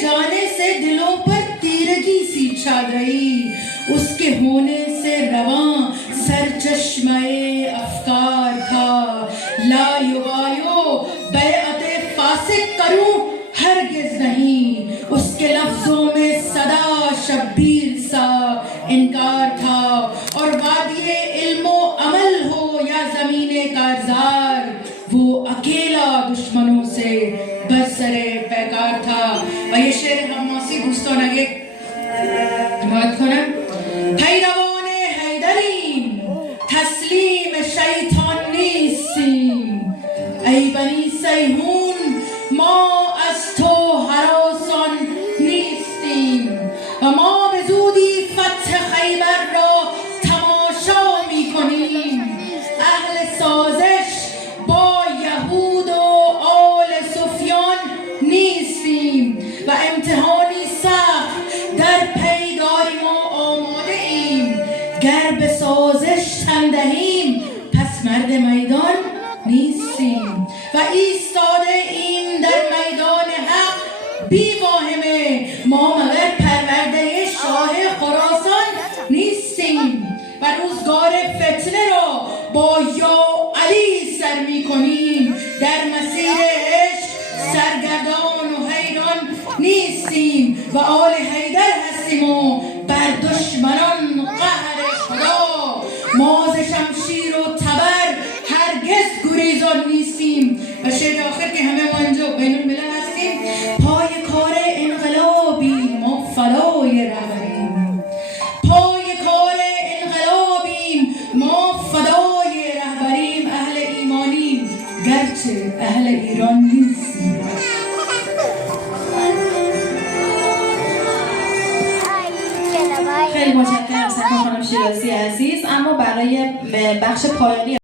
जाने से दिलों पर तीरगी सी छा गई, उसके होने से रवां सरचश्मे अफकार था। ला युगायो बैअते फासिक करूं हरगिज नहीं, उसके लफ्जों में सदा शब्बीर सा इनकार था। और वादिये इल्मो अमल हो या जमीने कारजार, वो अकेला दुश्मनों से बरसरे पैकार था। و یه شعر حماسی دوستان اگه حمایت کنم. پیروان حیدریم تسلیم شیطان نیستیم، ای بنی سیهون ما از تو هراسان نیستیم، و ما به زودی فتح خیبر را تماشا می کنیم. اهل سازش با یهود و آل سفیان نیستیم و امتحانی سخت در پی داریم و آماده ایم. گر به سازش تن دهیم پس مرد میدان نیستیم و ایستاده ایم در میدان حق بی واهمه. ما مگر پرورده شاه خراسان نیستیم و روزگار فتنه را با یا علی سر می کنیم. در مسیر عشق سرگردان و حیران نیستیم و آل حیدر هستیم و بر دشمنان قهر خدا. ما ز شمشیر و تبر هرگز گریزان نیستیم. و شعر آخر که همه ما اینجا بین الملل هستیم. پای کار انقلابی ما فدای رهبریم، پای کار انقلابیم ما فدای رهبریم. اهل ایمانیم گرچه اهل ایران نیستیم. خیلی متشکرم سکان خانم شیرازی عزیز. اما برای بخش پایانی